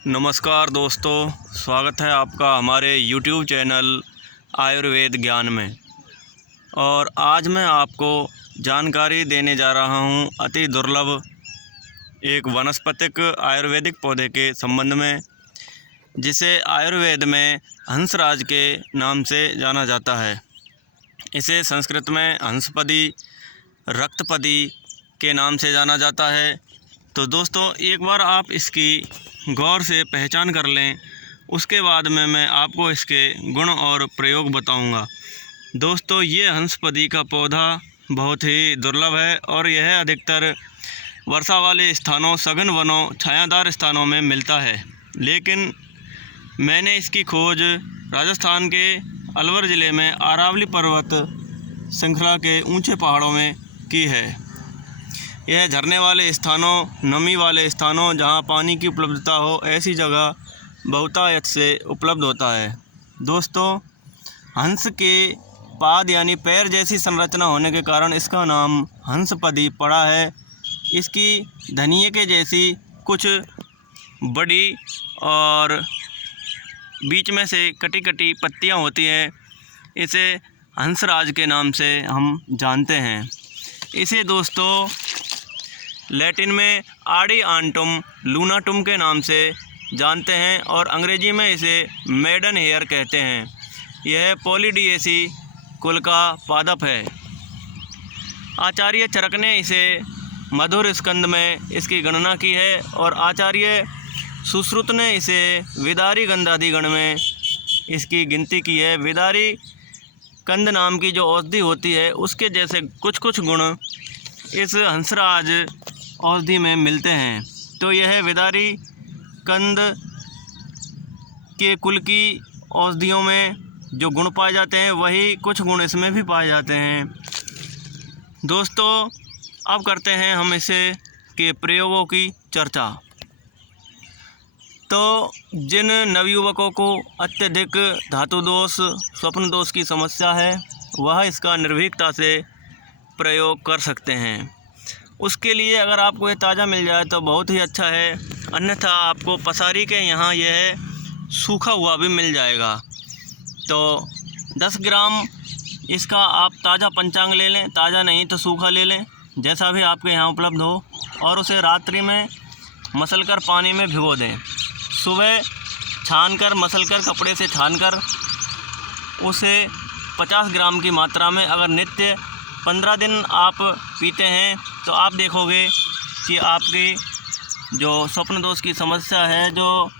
नमस्कार दोस्तों, स्वागत है आपका हमारे YouTube चैनल आयुर्वेद ज्ञान में। और आज मैं आपको जानकारी देने जा रहा हूं अति दुर्लभ एक वनस्पतिक आयुर्वेदिक पौधे के संबंध में, जिसे आयुर्वेद में हंसराज के नाम से जाना जाता है। इसे संस्कृत में हंसपदी, रक्तपदी के नाम से जाना जाता है। तो दोस्तों, एक बार आप इसकी गौर से पहचान कर लें, उसके बाद में मैं आपको इसके गुण और प्रयोग बताऊंगा। दोस्तों, ये हंसपदी का पौधा बहुत ही दुर्लभ है और यह अधिकतर वर्षा वाले स्थानों, सघन वनों, छायादार स्थानों में मिलता है। लेकिन मैंने इसकी खोज राजस्थान के अलवर ज़िले में अरावली पर्वत श्रृंखला के ऊंचे पहाड़ों में की है। यह झरने वाले स्थानों, नमी वाले स्थानों, जहां पानी की उपलब्धता हो, ऐसी जगह बहुतायत से उपलब्ध होता है। दोस्तों, हंस के पाद यानी पैर जैसी संरचना होने के कारण इसका नाम हंसपदी पड़ा है। इसकी धनिये के जैसी कुछ बड़ी और बीच में से कटी कटी पत्तियां होती हैं। इसे हंसराज के नाम से हम जानते हैं। इसे दोस्तों लैटिन में आडी आंटुम लूनाटुम के नाम से जानते हैं और अंग्रेजी में इसे मेडन हेयर कहते हैं। यह पॉलीडिएसी कुल का पादप है। आचार्य चरक ने इसे मधुर स्कंद में इसकी गणना की है और आचार्य सुश्रुत ने इसे विदारी गंधादि गण में इसकी गिनती की है। विदारी कंद नाम की जो औषधि होती है, उसके जैसे कुछ कुछ गुण इस हंसराज औषधि में मिलते हैं। तो यह विदारी कंद के कुल की औषधियों में जो गुण पाए जाते हैं, वही कुछ गुण इसमें भी पाए जाते हैं। दोस्तों, अब करते हैं हम इसे के प्रयोगों की चर्चा। तो जिन नवयुवकों को अत्यधिक धातु दोष, स्वप्न दोष की समस्या है, वह इसका निर्भीकता से प्रयोग कर सकते हैं। उसके लिए अगर आपको ये ताज़ा मिल जाए तो बहुत ही अच्छा है, अन्यथा आपको पसारी के यहाँ यह सूखा हुआ भी मिल जाएगा। तो 10 ग्राम इसका आप ताज़ा पंचांग ले लें, ताज़ा नहीं तो सूखा ले लें, जैसा भी आपके यहाँ उपलब्ध हो, और उसे रात्रि में मसलकर पानी में भिगो दें। सुबह छानकर, मसलकर, कपड़े से छानकर उसे 50 ग्राम की मात्रा में अगर नित्य 15 दिन आप पीते हैं, तो आप देखोगे कि आपकी जो स्वप्न दोष की समस्या है, जो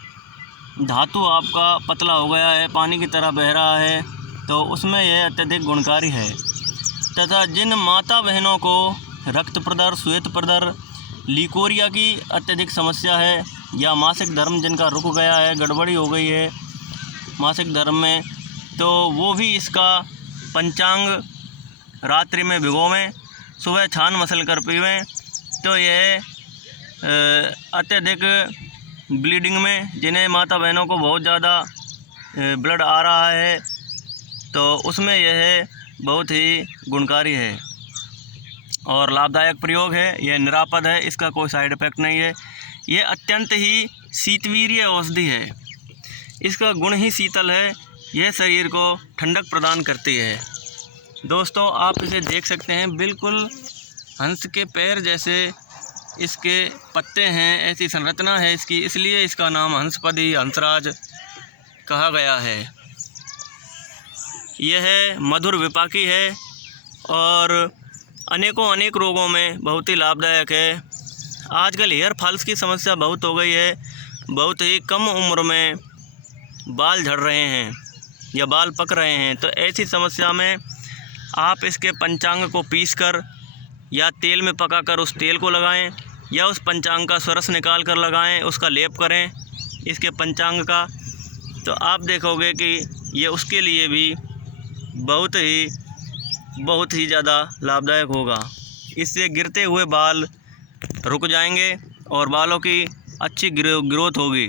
धातु आपका पतला हो गया है, पानी की तरह बह रहा है, तो उसमें यह अत्यधिक गुणकारी है। तथा जिन माता बहनों को रक्त प्रदर, श्वेत प्रदर, लिकोरिया की अत्यधिक समस्या है, या मासिक धर्म जिनका रुक गया है, गड़बड़ी हो गई है मासिक धर्म में, तो वो भी इसका पंचांग रात्रि में भिगोवें, सुबह छान मसल कर पीवें। तो यह अत्यधिक ब्लीडिंग में, जिन्हें माता बहनों को बहुत ज़्यादा ब्लड आ रहा है, तो उसमें यह बहुत ही गुणकारी है और लाभदायक प्रयोग है। यह निरापद है, इसका कोई साइड इफ़ेक्ट नहीं है। यह अत्यंत ही शीतवीर्य औषधि है। इसका गुण ही शीतल है, यह शरीर को ठंडक प्रदान करती है। दोस्तों, आप इसे देख सकते हैं, बिल्कुल हंस के पैर जैसे इसके पत्ते हैं, ऐसी संरचना है इसकी, इसलिए इसका नाम हंसपदी, हंसराज कहा गया है। यह मधुर विपाकी है और अनेक रोगों में बहुत ही लाभदायक है। आजकल हेयर फॉल्स की समस्या बहुत हो गई है। बहुत ही कम उम्र में बाल झड़ रहे हैं या बाल पक रहे हैं। तो ऐसी समस्या में आप इसके पंचांग को पीसकर या तेल में पकाकर उस तेल को लगाएं, या उस पंचांग का स्वरस निकाल कर लगाएं, उसका लेप करें इसके पंचांग का, तो आप देखोगे कि ये उसके लिए भी बहुत ही ज़्यादा लाभदायक होगा। इससे गिरते हुए बाल रुक जाएंगे और बालों की अच्छी ग्रोथ होगी।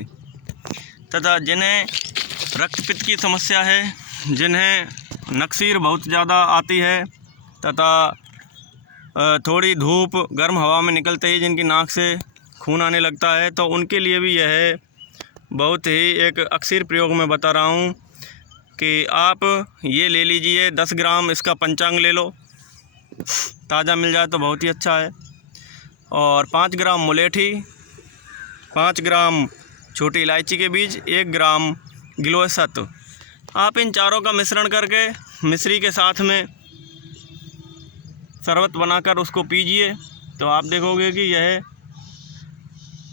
तथा जिन्हें रक्तपित्त की समस्या है, जिन्हें नक्सीर बहुत ज़्यादा आती है, तथा थोड़ी धूप, गर्म हवा में निकलते ही जिनकी नाक से खून आने लगता है, तो उनके लिए भी यह बहुत ही एक अक्सर प्रयोग में बता रहा हूँ कि आप ये ले लीजिए 10 ग्राम इसका पंचांग ले लो, ताज़ा मिल जाए तो बहुत ही अच्छा है। और 5 ग्राम मुलेठी, 5 ग्राम छोटी इलायची के बीज, 1 ग्राम गिलोय सत्व। आप इन चारों का मिश्रण करके मिश्री के साथ में शरबत बनाकर उसको पीजिए तो आप देखोगे कि यह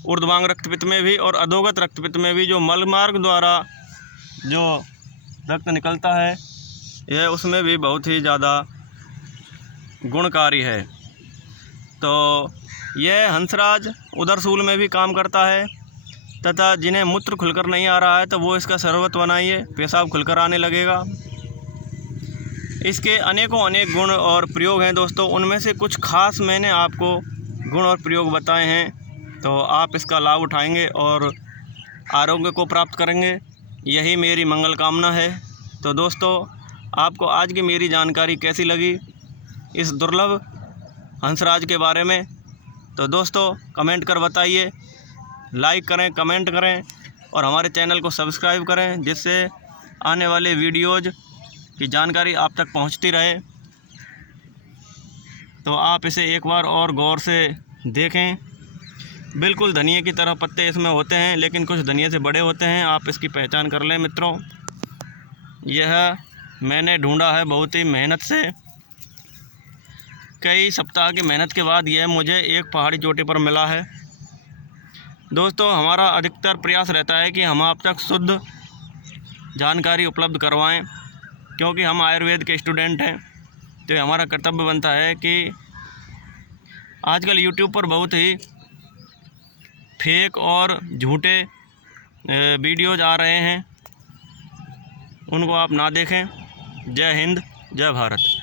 ऊर्ध्वांग रक्तपित्त में भी और अधोगत रक्तपित्त में भी जो मलमार्ग द्वारा जो रक्त निकलता है यह उसमें भी बहुत ही ज़्यादा गुणकारी है। तो यह हंसराज उदरसूल में भी काम करता है तथा जिन्हें मूत्र खुलकर नहीं आ रहा है तो वो इसका शरबत बनाइए, पेशाब खुलकर आने लगेगा। इसके अनेकों अनेक गुण और प्रयोग हैं दोस्तों, उनमें से कुछ खास मैंने आपको गुण और प्रयोग बताए हैं, तो आप इसका लाभ उठाएंगे और आरोग्य को प्राप्त करेंगे, यही मेरी मंगल कामना है। तो दोस्तों, आपको आज की मेरी जानकारी कैसी लगी इस दुर्लभ हंसराज के बारे में, तो दोस्तों कमेंट कर बताइए, लाइक करें, कमेंट करें और हमारे चैनल को सब्सक्राइब करें, जिससे आने वाले वीडियोज़ की जानकारी आप तक पहुंचती रहे। तो आप इसे एक बार और गौर से देखें। बिल्कुल धनिए की तरह पत्ते इसमें होते हैं, लेकिन कुछ धनिए से बड़े होते हैं, आप इसकी पहचान कर लें मित्रों। यह मैंने ढूंढा है बहुत ही मेहनत से, कई सप्ताह की मेहनत के बाद यह मुझे एक पहाड़ी चोटी पर मिला है। दोस्तों, हमारा अधिकतर प्रयास रहता है कि हम आप तक शुद्ध जानकारी उपलब्ध करवाएं, क्योंकि हम आयुर्वेद के स्टूडेंट हैं, तो हमारा कर्तव्य बनता है कि आजकल यूट्यूब पर बहुत ही फेक और झूठे वीडियोज़ आ रहे हैं, उनको आप ना देखें। जय हिंद, जय भारत।